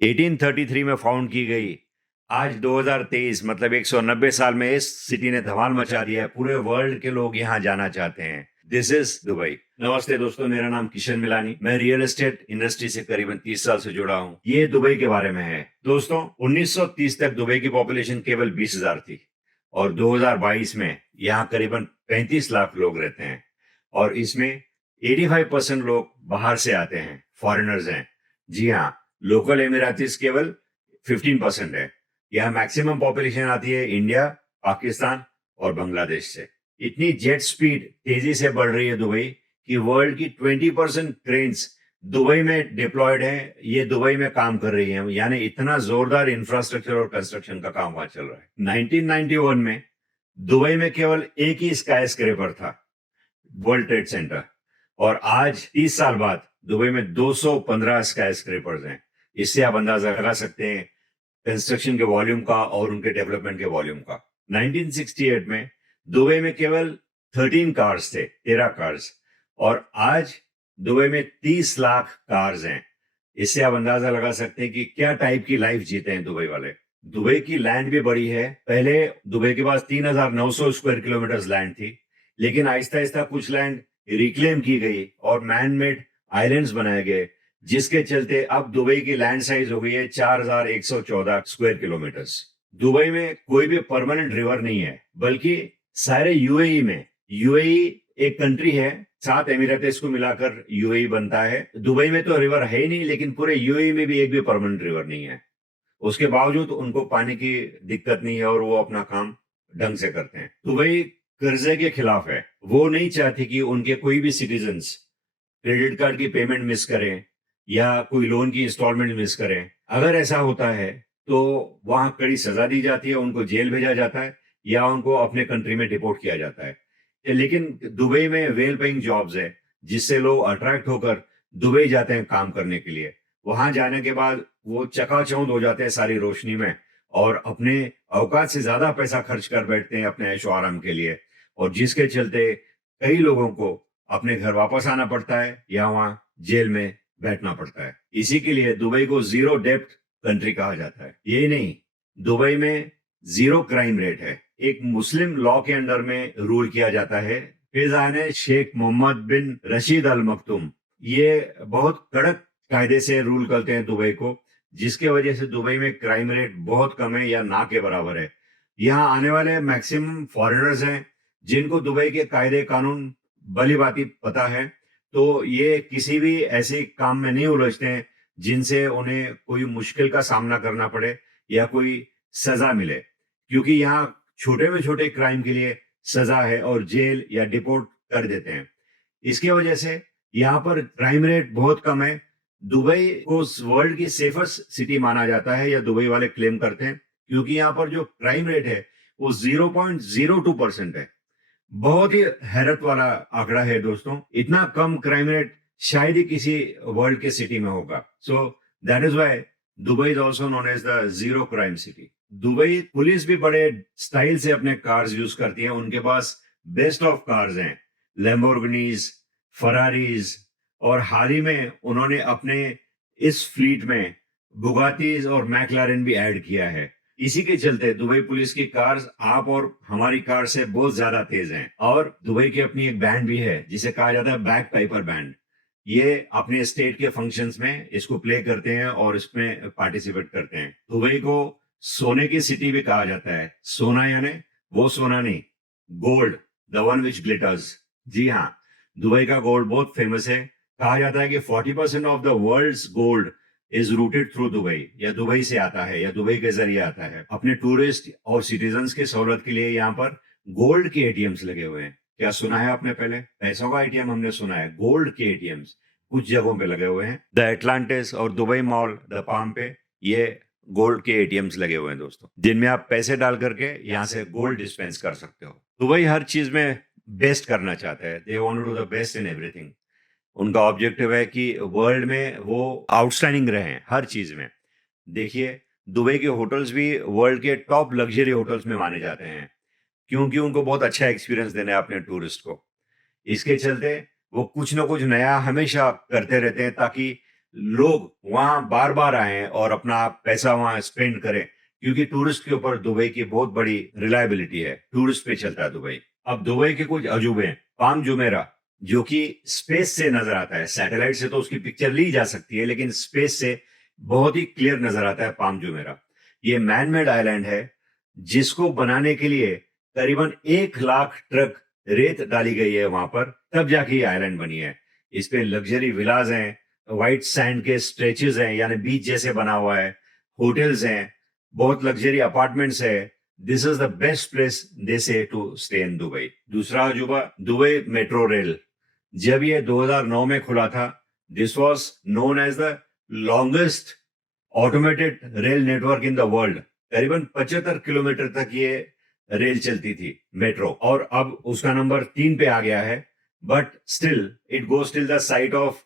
1833 में फाउंड की गई, आज 2023 मतलब 190 साल में इस सिटी ने धमाल मचा दिया है। पूरे वर्ल्ड के लोग यहाँ जाना चाहते हैं। This is Dubai. नमस्ते दोस्तों, मेरा नाम किशन मिलानी। मैं रियल एस्टेट इंडस्ट्री से करीबन 30 साल से जुड़ा हूँ। ये दुबई के बारे में है। दोस्तों, 1930 तक दुबई की पॉपुलेशन केवल 20,000 थी और 2022 में यहाँ करीबन 35 लाख लोग रहते हैं और इसमें 85% लोग बाहर से आते हैं, फॉरेनर्स हैं। जी हाँ, लोकल एमिरातीज केवल 15% है। यहाँ मैक्सिमम पॉपुलेशन आती है इंडिया, पाकिस्तान और बांग्लादेश से। इतनी जेट स्पीड तेजी से बढ़ रही है दुबई कि वर्ल्ड की 20% क्रेन्स दुबई में डिप्लॉयड है। ये दुबई में काम कर रही है, यानी इतना जोरदार इंफ्रास्ट्रक्चर और कंस्ट्रक्शन का काम वहां चल रहा है। 1991 में दुबई में केवल एक ही स्काई स्क्रेपर था, वर्ल्ड ट्रेड सेंटर, और आज 30 साल बाद दुबई में 215 स्काई स्क्रेपर्स हैं। इससे आप अंदाजा लगा सकते हैं कंस्ट्रक्शन के वॉल्यूम का और उनके डेवलपमेंट के वॉल्यूम का। 1968 में दुबई में केवल 13 कार्स थे, 13 कार्स, और आज दुबई में 30 लाख कार्स हैं। इससे आप अंदाजा लगा सकते हैं कि क्या टाइप की लाइफ जीते हैं दुबई वाले। दुबई की लैंड भी बड़ी है। पहले दुबई के पास 3,900 स्क्वायर किलोमीटर लैंड थी, लेकिन आहिस्ता आहिस्ता कुछ लैंड रिक्लेम की गई और मैन मेड आइलैंड्स बनाए गए, जिसके चलते अब दुबई की लैंड साइज हो गई है 4,114 स्क्वायर किलोमीटर्स। दुबई में कोई भी परमानेंट रिवर नहीं है, बल्कि सारे यूएई में, यूएई एक कंट्री है, 7 एमिरेट्स को मिलाकर यूएई बनता है। दुबई में तो रिवर है ही नहीं, लेकिन पूरे यूएई में भी एक भी परमानेंट रिवर नहीं है। उसके बावजूद उनको पानी की दिक्कत नहीं है और वो अपना काम ढंग से करते हैं। दुबई कर्जे के खिलाफ है। वो नहीं चाहती कि उनके कोई भी सिटीजन्स क्रेडिट कार्ड की पेमेंट मिस करें या कोई लोन की इंस्टॉलमेंट मिस करें। अगर ऐसा होता है तो वहां कड़ी सजा दी जाती है, उनको जेल भेजा जाता है या उनको अपने कंट्री में डिपोर्ट किया जाता है। लेकिन दुबई में वेल पेइंग जॉब्स है, जिससे लोग अट्रैक्ट होकर दुबई जाते हैं काम करने के लिए। वहां जाने के बाद वो चकाचौंध हो जाते हैं सारी रोशनी में और अपने औकात से ज्यादा पैसा खर्च कर बैठते हैं अपने ऐशो आराम के लिए, और जिसके चलते कई लोगों को अपने घर वापस आना पड़ता है या वहां जेल में बैठना पड़ता है। इसी के लिए दुबई को जीरो डेब्ट कंट्री कहा जाता है। यही नहीं, दुबई में जीरो क्राइम रेट है। एक मुस्लिम लॉ के अंडर में रूल किया जाता है। फिजान शेख मोहम्मद बिन रशीद अल मखतूम ये बहुत कड़क कायदे से रूल करते हैं दुबई को, जिसके वजह से दुबई में क्राइम रेट बहुत कम है या ना के बराबर है। यहाँ आने वाले मैक्सिमम फॉरेनर्स हैं जिनको दुबई के कायदे कानून भली भांति पता है, तो ये किसी भी ऐसे काम में नहीं उलझते हैं जिनसे उन्हें कोई मुश्किल का सामना करना पड़े या कोई सजा मिले, क्योंकि यहाँ छोटे में छोटे क्राइम के लिए सजा है और जेल या डिपोर्ट कर देते हैं। इसकी वजह से यहाँ पर क्राइम रेट बहुत कम है। दुबई को वर्ल्ड की सेफेस्ट सिटी माना जाता है या दुबई वाले क्लेम करते हैं, क्योंकि यहाँ पर जो क्राइम रेट है वो 0.02% है। बहुत ही हैरत वाला आंकड़ा है दोस्तों। इतना कम क्राइम रेट शायद ही किसी वर्ल्ड के सिटी में होगा। So that is why Dubai is also known as the zero crime city. Dubai police भी बड़े स्टाइल से अपने कार्स यूज करती है। उनके पास बेस्ट ऑफ कार्स हैं, लैम्बोर्गिनीज, फरारीज, और हाल ही में उन्होंने अपने इस फ्लीट में बुगाटीज और मैकलारेन भी ऐड किया है। इसी के चलते दुबई पुलिस की कार्स आप और हमारी कार से बहुत ज्यादा तेज हैं। और दुबई की अपनी एक बैंड भी है जिसे कहा जाता है बैक पाइपर बैंड। ये अपने स्टेट के फंक्शंस में इसको प्ले करते हैं और इसमें पार्टिसिपेट करते हैं। दुबई को सोने की सिटी भी कहा जाता है। सोना यानी वो सोना नहीं, gold, the one which glitters. जी हाँ, दुबई का गोल्ड बहुत फेमस है। कहा जाता है कि 40% of the world's gold is routed through Dubai, या दुबई से आता है या दुबई के जरिए आता है। अपने टूरिस्ट और सिटीजन्स की सहूलत के लिए यहाँ पर गोल्ड के एटीएम्स लगे हुए हैं। क्या सुना है आपने? पहले पैसों का एटीएम हमने सुना है, गोल्ड के एटीएम्स कुछ जगहों पे लगे हुए हैं। द एटलांटिस और दुबई मॉल, द पाम पे ये गोल्ड के एटीएम्स लगे हुए हैं दोस्तों, जिनमें आप पैसे डाल करके यहाँ से गोल्ड डिस्पेंस कर सकते हो। दुबई हर चीज में बेस्ट करना चाहता है। They want to do the best in everything. उनका ऑब्जेक्टिव है कि वर्ल्ड में वो आउटस्टैंडिंग रहें हर चीज में। देखिए, दुबई के होटल्स भी वर्ल्ड के टॉप लग्जरी होटल्स में माने जाते हैं, क्योंकि उनको बहुत अच्छा एक्सपीरियंस देना है अपने टूरिस्ट को। इसके चलते वो कुछ ना कुछ नया हमेशा करते रहते हैं, ताकि लोग वहां बार बार आए और अपना पैसा वहां स्पेंड करें, क्योंकि टूरिस्ट के ऊपर दुबई की बहुत बड़ी रिलायबिलिटी है, टूरिस्ट पे चलता है दुबई। अब दुबई के कुछ अजूबे हैं। पाम जुमेरा, जो कि स्पेस से नजर आता है, सैटेलाइट से तो उसकी पिक्चर ली जा सकती है, लेकिन स्पेस से बहुत ही क्लियर नजर आता है पाम जुमेरा। ये मैन मेड आइलैंड है, जिसको बनाने के लिए करीबन 1 लाख ट्रक रेत डाली गई है वहां पर, तब जाके ये आइलैंड बनी है। इस पे लग्जरी विलाज हैं, व्हाइट सैंड के स्ट्रेचेस हैं, यानी बीच जैसे बना हुआ है, होटल्स हैं, बहुत लग्जरी अपार्टमेंट्स है। This is the best place they से टू स्टे इन दुबई। दूसरा अजूबा, दुबई मेट्रो रेल। जब ये 2009 में खुला था, this was known as the longest automated rail network in the world. करीबन 75 किलोमीटर तक ये रेल चलती थी, मेट्रो, और अब उसका नंबर 3 पे आ गया है। But still it goes till the site of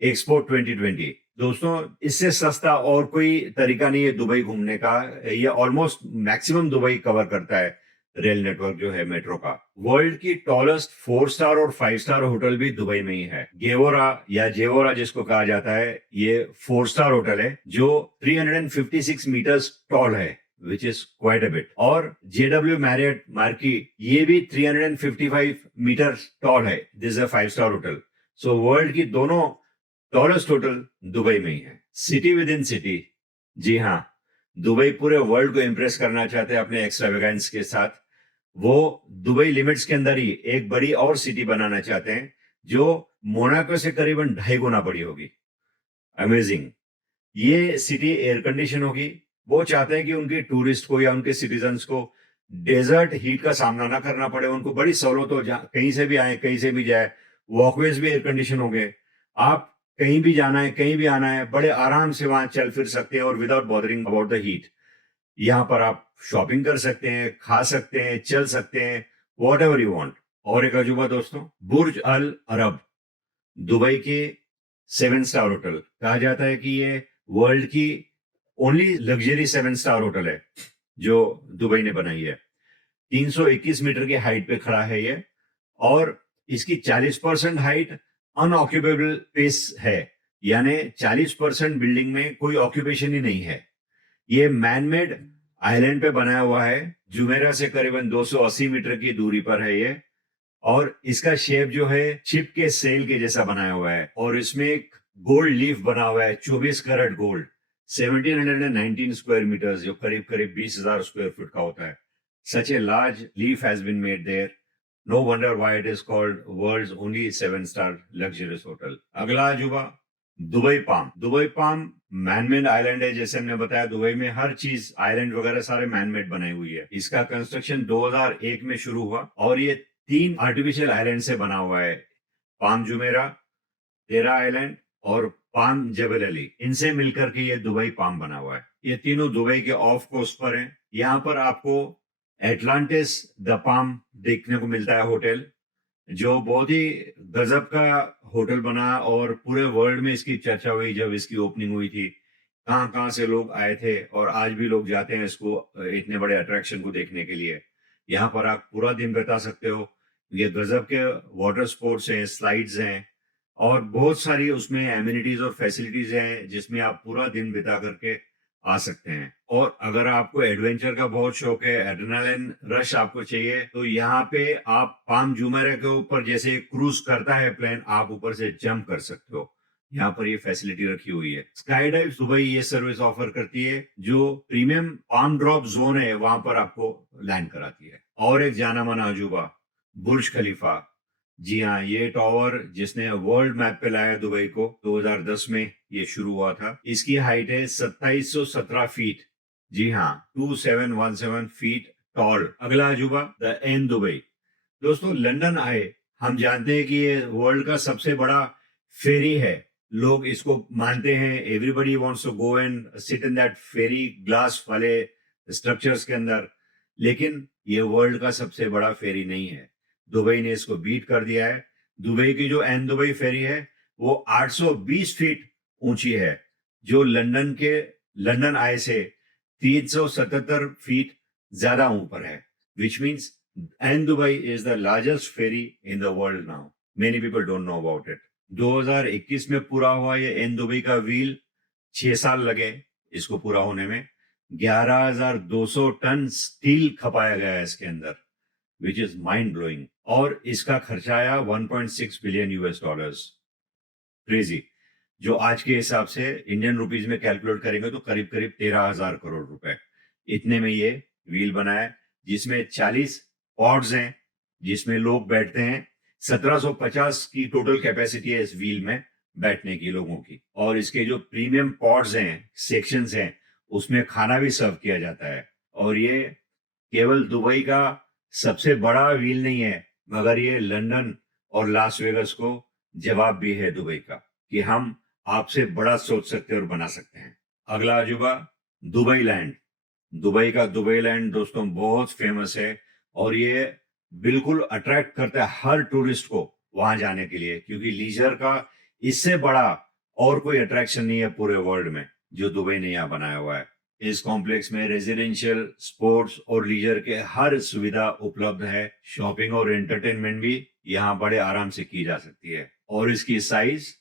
expo 2020। दोस्तों, इससे सस्ता और कोई तरीका नहीं है दुबई घूमने का। ये ऑलमोस्ट मैक्सिमम दुबई कवर करता है रेल नेटवर्क जो है मेट्रो का। वर्ल्ड की टॉलेस्ट 4 स्टार और 5 स्टार होटल भी दुबई में ही है। गेवोरा या जेवोरा जिसको कहा जाता है, ये 4 स्टार होटल है जो 356 मीटर्स टॉल है, which is quite a bit. और जेडब्ल्यू मैरियट मार्की, ये भी 355 मीटर टॉल है। This is a 5 star hotel. So world की दोनों टॉलेस्ट होटल दुबई में ही है। City within city. जी हाँ, दुबई पूरे वर्ल्ड को इंप्रेस करना चाहते हैं अपने एक्स्ट्रावेगेंस के साथ। वो दुबई लिमिट्स के अंदर ही एक बड़ी और सिटी बनाना चाहते हैं, जो मोनाको से करीबन 2.5 गुना बड़ी होगी। अमेजिंग। ये सिटी एयर कंडीशन होगी। वो चाहते हैं कि उनके टूरिस्ट को या उनके सिटीजन्स को डेजर्ट हीट का सामना ना करना पड़े। उनको बड़ी सहूलत हो, कहीं से भी आए, कहीं से भी जाए। वॉकवेज भी एयर कंडीशन होंगे। आप कहीं भी जाना है, कहीं भी आना है, बड़े आराम से वहां चल फिर सकते हैं और without bothering about the heat. यहाँ पर आप शॉपिंग कर सकते हैं, खा सकते हैं, चल सकते हैं, वॉट एवर यू वॉन्ट। और एक अजूबा दोस्तों, बुर्ज अल अरब, दुबई के 7 स्टार होटल। कहा जाता है कि ये वर्ल्ड की ओनली लग्जरी 7 स्टार होटल है जो दुबई ने बनाई है। 321 मीटर की हाइट पे खड़ा है ये, और इसकी 40% हाइट अनऑक्यूपेबल स्पेस है, यानी 40% बिल्डिंग में कोई ऑक्यूपेशन ही नहीं है। ये मैनमेड आइलैंड पे बनाया हुआ है। जुमेरा से करीबन 280 मीटर की दूरी पर है ये, और इसका शेप जो है शिप के सेल के जैसा बनाया हुआ है, और इसमें एक गोल्ड लीफ बना हुआ है, 24 कैरेट गोल्ड। 1719 स्क्वायर मीटर, जो करीब करीब 20,000 स्क्वायर फुट का होता है। Such a large leaf has been made there. No wonder why it is called world's only 7 star luxurious hotel. अगला अजूबा, Dubai palm. Dubai palm manmade island है। जैसे हमने बताया, दुबई में हर चीज, आइलैंड वगैरह सारे मैनमेड बनाई हुई है। इसका कंस्ट्रक्शन 2001 में शुरू हुआ, और ये 3 आर्टिफिशियल आइलैंड से बना हुआ है। पाम जुमेरा, तेरा आइलैंड और पाम जबल अली, इनसे मिलकर के ये दुबई पाम बना हुआ है। ये तीनों दुबई के ऑफ कोस्ट पर हैं। यहाँ पर आपको एटलांटिस द पाम देखने को मिलता है होटल, जो बहुत ही गजब का होटल बना, और पूरे वर्ल्ड में इसकी चर्चा हुई जब इसकी ओपनिंग हुई थी। कहाँ कहाँ से लोग आए थे, और आज भी लोग जाते हैं इसको, इतने बड़े अट्रैक्शन को देखने के लिए। यहाँ पर आप पूरा दिन बिता सकते हो। ये गजब के वाटर स्पोर्ट्स हैं, स्लाइड्स हैं, और बहुत सारी उसमें एमिनिटीज और फैसिलिटीज हैं, जिसमें आप पूरा दिन बिता करके आ सकते हैं। और अगर आपको एडवेंचर का बहुत शौक है, एड्रेनालिन रश आपको चाहिए, तो यहाँ पे आप पाम जुमेरा के ऊपर जैसे क्रूज करता है प्लेन, आप ऊपर से जंप कर सकते हो। यहाँ पर ये फैसिलिटी रखी हुई है। स्काई डाइव दुबई ये सर्विस ऑफर करती है, जो प्रीमियम पाम ड्रॉप जोन है वहां पर आपको लैंड कराती है। और एक जाना माना अजूबा, बुर्ज खलीफा। जी हाँ, ये टावर जिसने वर्ल्ड मैप पे लाया दुबई को, 2010 में ये शुरू हुआ था। इसकी हाइट है 2717 फीट। जी हाँ, 2717 फीट टॉल। अगला अजूबा, द एन दुबई। दोस्तों, लंदन आए, हम जानते हैं कि ये वर्ल्ड का सबसे बड़ा फेरी है। लोग इसको मानते हैं, everybody wants to go and sit in that ferry, glass वाले स्ट्रक्चर्स के अंदर। लेकिन ये वर्ल्ड का सबसे बड़ा फेरी नहीं है। दुबई ने इसको बीट कर दिया है। दुबई की जो एन दुबई फेरी है, वो 820 फीट ऊंची है, जो लंदन आई से 377 फीट ज्यादा ऊपर है, which means an Dubai is the largest ferry in the world now. Many people don't know about it. 2021 में पूरा हुआ ये इन दुबई का व्हील, 6 साल लगे इसको पूरा होने में। 11,200 टन स्टील खपाया गया है इसके अंदर, विच इज माइंड ब्लोइंग। और इसका खर्चा आया 1.6 बिलियन यूएस डॉलर्स। क्रेजी। जो आज के हिसाब से इंडियन रुपीज में कैलकुलेट करेंगे तो करीब करीब 13,000 करोड़ रुपए, इतने में ये व्हील बना है, जिसमें 40 पॉड्स हैं जिसमें लोग बैठते हैं। 1750 की टोटल कैपेसिटी है इस व्हील में बैठने की लोगों की। और इसके जो प्रीमियम पॉड्स हैं, सेक्शंस हैं, उसमें खाना भी सर्व किया जाता है। और ये केवल दुबई का सबसे बड़ा व्हील नहीं है, मगर ये लंदन और लास वेगस को जवाब भी है दुबई का कि हम आपसे बड़ा सोच सकते हैं और बना सकते हैं। अगला अजूबा, दुबई लैंड। दुबई का दुबई लैंड दोस्तों बहुत फेमस है और ये बिल्कुल अट्रैक्ट करता है हर टूरिस्ट को वहां जाने के लिए, क्योंकि लीजर का इससे बड़ा और कोई अट्रैक्शन नहीं है पूरे वर्ल्ड में जो दुबई ने यहाँ बनाया हुआ है। इस कॉम्प्लेक्स में रेजिडेंशियल, स्पोर्ट्स और लीजर के हर सुविधा उपलब्ध है। शॉपिंग और एंटरटेनमेंट भी यहाँ बड़े आराम से की जा सकती है। और इसकी साइज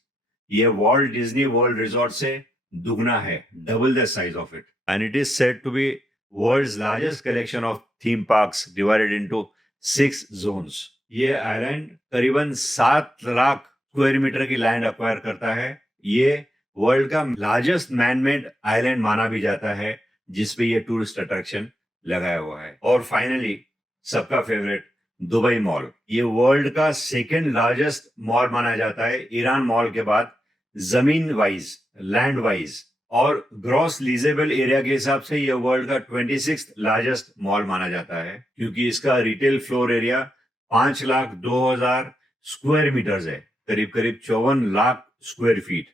ये वॉल्ट डिज्नी वर्ल्ड रिजॉर्ट से दुगना है, double the size of it. And it is said to be world's largest collection of theme parks divided into 6 zones. ये आइलैंड करीबन 7 लाख स्क्वायर मीटर की लैंड अक्वायर करता है। ये वर्ल्ड का लार्जेस्ट मैनमेड आइलैंड माना भी जाता है जिसपे ये टूरिस्ट अट्रैक्शन लगाया हुआ है। और फाइनली सबका फेवरेट, दुबई मॉल। ये वर्ल्ड का सेकेंड लार्जेस्ट मॉल माना जाता है ईरान मॉल के बाद, जमीन वाइज, लैंड वाइज और ग्रॉस लीजेबल एरिया के हिसाब से ये वर्ल्ड का 26th लार्जेस्ट मॉल माना जाता है, क्योंकि इसका retail floor area 5,02,000 square metres है, करीब करीब 54 lakh square feet.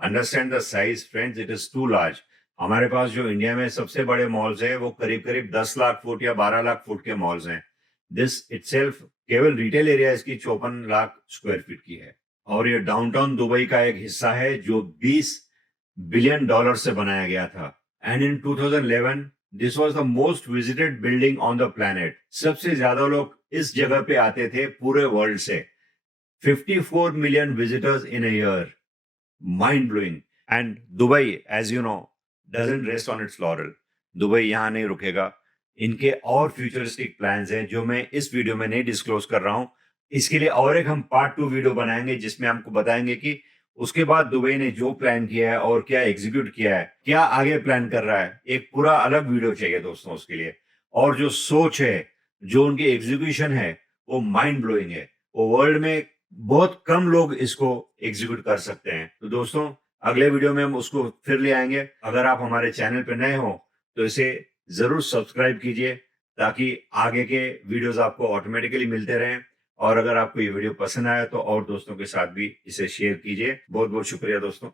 Understand the size friends, it is too large. हमारे पास जो इंडिया में सबसे बड़े मॉल्स है वो करीब करीब 10 लाख फुट या 12 लाख फुट के मॉल्स हैं। दिस इटसेल्फ केवल रिटेल एरिया इसकी 54 लाख स्क्वायर फीट की है। और ये डाउनटाउन दुबई का एक हिस्सा है जो 20 बिलियन डॉलर से बनाया गया था। And in 2011 this was the most visited building on the planet. सबसे ज्यादा लोग इस जगह पे आते थे पूरे वर्ल्ड से। 54 million visitors in a year, mind blowing. And Dubai, as you know, doesn't rest on its laurel. Dubai यहाँ नहीं रुकेगा, इनके और फ्यूचरिस्टिक प्लान्स हैं जो मैं इस वीडियो में नहीं डिस्क्लोज कर रहा हूं। इसके लिए और एक हम पार्ट 2 वीडियो बनाएंगे जिसमें हमको बताएंगे कि उसके बाद दुबई ने जो प्लान किया है और क्या एग्जीक्यूट किया है, क्या आगे प्लान कर रहा है। एक पूरा अलग वीडियो चाहिए दोस्तों उसके लिए। और जो सोच है, जो उनकी एग्जीक्यूशन है, वो माइंड ब्लोइंग है। वो वर्ल्ड में बहुत कम लोग इसको एग्जीक्यूट कर सकते हैं। तो दोस्तों अगले वीडियो में हम उसको फिर ले आएंगे। अगर आप हमारे चैनल पर नए हो तो इसे जरूर सब्सक्राइब कीजिए ताकि आगे के वीडियोस आपको ऑटोमेटिकली मिलते रहें। और अगर आपको ये वीडियो पसंद आया तो और दोस्तों के साथ भी इसे शेयर कीजिए। बहुत बहुत शुक्रिया दोस्तों।